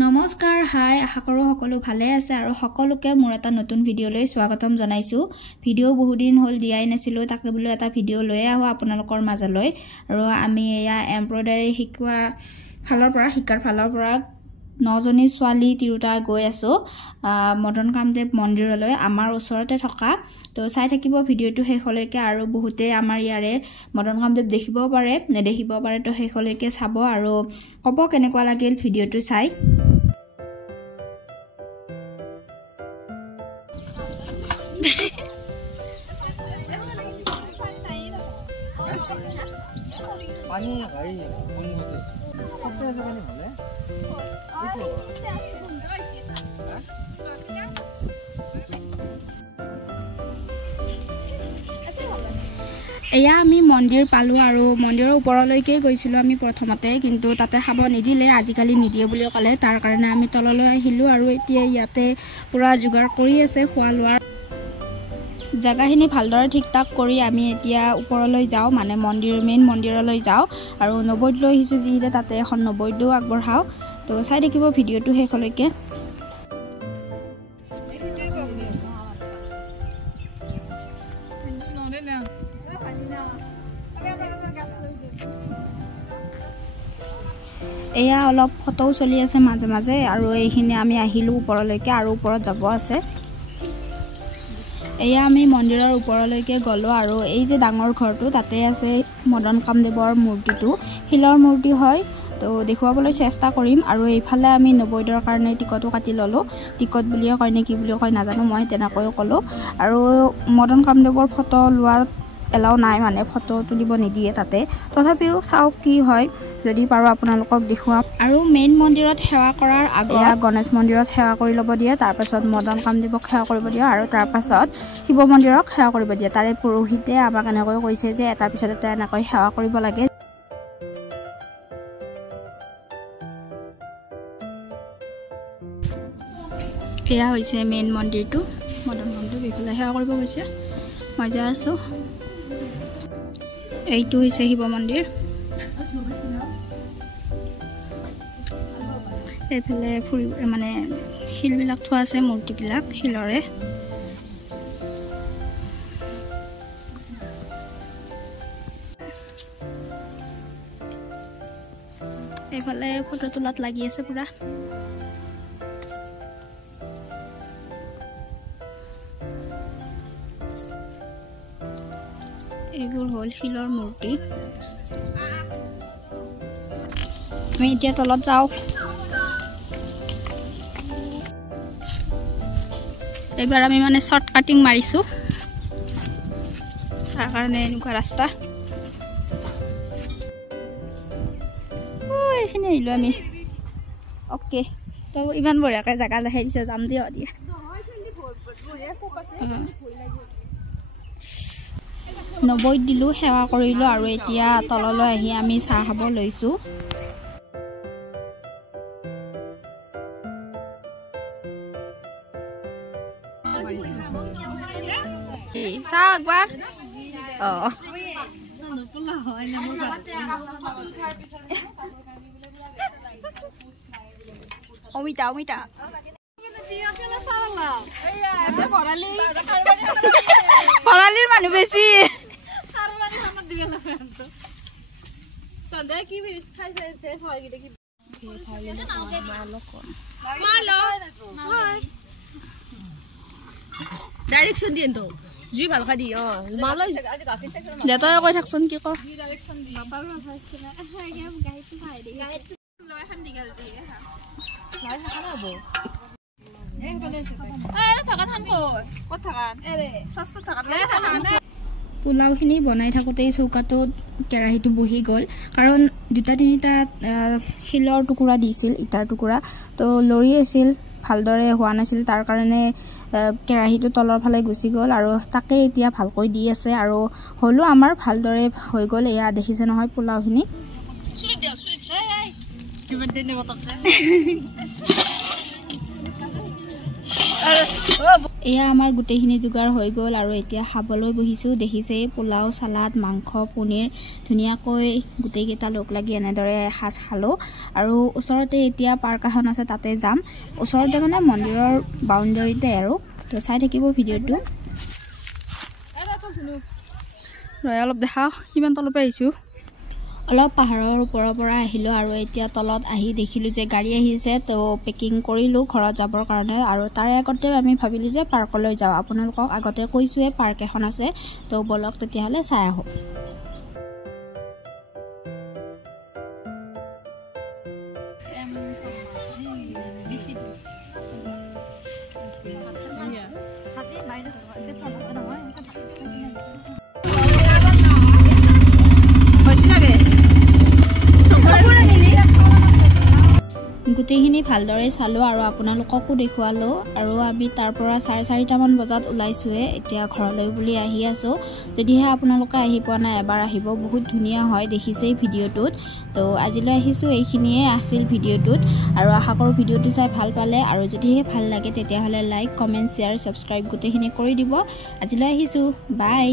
নমস্কাৰ হাই আশা কৰো সকলো ভালে আছে আৰু সকলোকে মোৰ এটা নতুন ভিডিঅলৈ স্বাগতম জনাইছো ভিডিঅ বহু দিন হল দিয়াই নাছিলো তাকে বলে এটা ভিডিঅ লৈ আহো আপোনালোকৰ মাজলৈ আৰু আমি এয়া এমব্ৰয়ডাৰী শিকোৱা শিকাৰ ফালৰ পৰা 9 জনী ছোৱালী তিৰুতা গৈ আছো মদন কামদেৱ মন্দিৰলৈ আমাৰ ওচৰতে থকা তো চাই থাকিব ভিডিঅটো শেষলৈকে আৰু বহুতে আমাৰ ইয়াৰে মদন কামদেৱ দেখিব পাৰে তো শেষলৈকে চাব আৰু কব কেনেকুৱা লাগিল ভিডিঅটো চাই पानी भाई सबसे ऐसा पानी भले এয়া আমি মন্দিৰ পালো আৰু মন্দিৰৰ ওপৰলৈকে গৈছিলো আমি প্ৰথমতে কিন্তু তাতে খাব নিদিলে আজিকালি নিদিয়ে বুলি ক'লে তাৰ কাৰণে আমি তললৈ আহিলো আৰু এতিয়া ইয়াতে পুৰা যোগাৰ কৰি আছে খোৱা লোৱাৰ জাগাখিনি ভালদৰে ঠিকঠাক কৰি আমি এতিয়া ওপৰলৈ যাও মানে মেইন মন্দিৰলৈ যাও আৰু নবৈদ লৈ আহিছো যিহেতু তাতে এখন নবৈদও আগবঢ়াও তো চাই দেখিব ভিডিঅটো শেষলৈকে এয়া অলপ ফটো চলি আছে মাজে মাজে আৰু এইখিনি আমি আহিলো ওপৰলৈকে আৰু ওপৰত যাব আছে এয়া আমি মন্দিৰৰ ওপৰলৈকে গলো আৰু এই যে ডাঙৰ ঘৰটো তাতে আছে মদন কামদেৱৰ মূৰ্তিটো শিলৰ মূৰ্তি হয় তো দেখুৱাবলৈ চেষ্টা কৰিম আৰু এইফালে আমি নবৈদৰ কাৰণে টিকটো কাটি ললো টিকট বুলিয়ে কয় নে কি বুলি কয় নাজানো মই তেনেকৈ কলো আৰু মদন কামদেৱৰ ফটো লোৱা এলাও নাই মানে ফটো তুলিব নিদিয়ে তাতে তথাপিও চাও কি হয় যদি পাৰো আপোনালোকক দেখুৱাম আৰু মেইন মন্দিৰত সেৱা কৰাৰ আগত গণেশ মন্দিৰত সেৱা কৰি লব দিয়ে তাৰ পাছত মদন কামদেৱক সেৱা কৰিব দিয়ে আৰু তাৰ পাছত শিৱ মন্দিৰক সেৱা কৰিব দিয়ে তাৰে পুৰোহিতে আমাক এনেকৈ কৈছে যে এটা পিছত এটা এনেকৈ সেৱা কৰিব লাগে এয়া হৈছে মেইন মন্দিৰটো মদন কামদেৱ এইফালে সেৱা কৰিব গৈছে মই যাই আছো এইটো হৈছে শিৱ মন্দিৰ এইফালে ফুৰি মানে শিলবিলাক থোৱা আছে মূৰ্তিবিলাক শিলৰে এইফালে ফটো তোলাত লাগি আছে পুৰা এইবোৰ হল শিলৰ মূৰ্তি আমি এতিয়া তলত যাও এবাৰ আমি মানে শৰ্ট কাটিং মাৰিছো তাৰ কাৰণে এনেকুৱা ৰাস্তা এইখিনি আহিলো আমি অকে তো ইমান বঢ়িয়াকৈ জাগা দেখাই দিছে যাম দিয়া নবৈদ দিলো সেৱা কৰিলো আৰু এতিয়া তললৈ আহি আমি চাহ খাব লৈছো চাহ একবাৰ অমিতা ভৰালিৰ মানুহ বেছি ডাইৰেকশন দিয়ে তো জি ভাল খাদি মালৈ দেতই কৈ থাকচোন কি ক পোলাও খিনি বনাই থাকোঁতে চৌকাটোত কেৰাহীটো বহি গ'ল কাৰণ দুটা তিনিটা শিলৰ টুকুৰা দিছিল ইটাৰ টুকুৰা তো লৰি আছিল ভালদৰে হোৱা নাছিল তাৰ কাৰণে কেৰাহীটো তলৰ ফালে গুচি গ'ল আৰু তাকে এতিয়া ভালকৈ দি আছে আৰু হলো আমাৰ ভালদৰে হৈ গ'ল এয়া দেখিছে নহয় পোলাওখিনি এয়া আমাৰ গোটেইখিনি যোগাৰ হৈ গ'ল আৰু এতিয়া খাবলৈ বহিছোঁ। দেখিছেই পোলাও, চালাড, মাংস, পনীৰ ধুনীয়াকৈ গোটেইকেইটা লগ লাগি এনেদৰে এসাঁজ খালোঁ। আৰু ওচৰতে এতিয়া পাৰ্ক এখন আছে, তাতে যাম। ওচৰতে মানে মন্দিৰৰ বাউণ্ডাৰীতে আৰু। তো চাই থাকিব ভিডিঅ'টো। অলপ দেখা কিমান তলপে আহিছোঁ। অলপ পাহাৰৰ ওপৰৰ পৰা আহিলোঁ আৰু এতিয়া তলত আহি দেখিলোঁ যে গাড়ী আহিছে। তো পেকিং কৰিলোঁ ঘৰত যাবৰ কাৰণে। আৰু তাৰে আগতে আমি ভাবিলোঁ যে পাৰ্কলৈ যাওঁ। আপোনালোকক আগতে কৈছোঁৱে পাৰ্ক এখন আছে, তো বলক তেতিয়াহ'লে চাই আহোঁ। গোটেইখিনি ভালদৰে চালোঁ আৰু আপোনালোককো দেখুৱালোঁ। আৰু আমি তাৰ পৰা 4:30মান বজাত ওলাইছোঁৱে, এতিয়া ঘৰলৈ বুলি আহি আছোঁ। যদিহে আপোনালোকে আহি পোৱা নাই এবাৰ আহিব, বহুত ধুনীয়া হয়, দেখিছেই ভিডিঅ'টোত। তো আজিলৈ আহিছোঁ, এইখিনিয়ে আছিল ভিডিঅ'টোত। আৰু আশা কৰোঁ ভিডিঅ'টো চাই ভাল পালে। আৰু যদিহে ভাল লাগে তেতিয়াহ'লে লাইক, কমেণ্ট, শ্বেয়াৰ, ছাবস্ক্ৰাইব গোটেইখিনি কৰি দিব। আজিলৈ আহিছোঁ, বাই।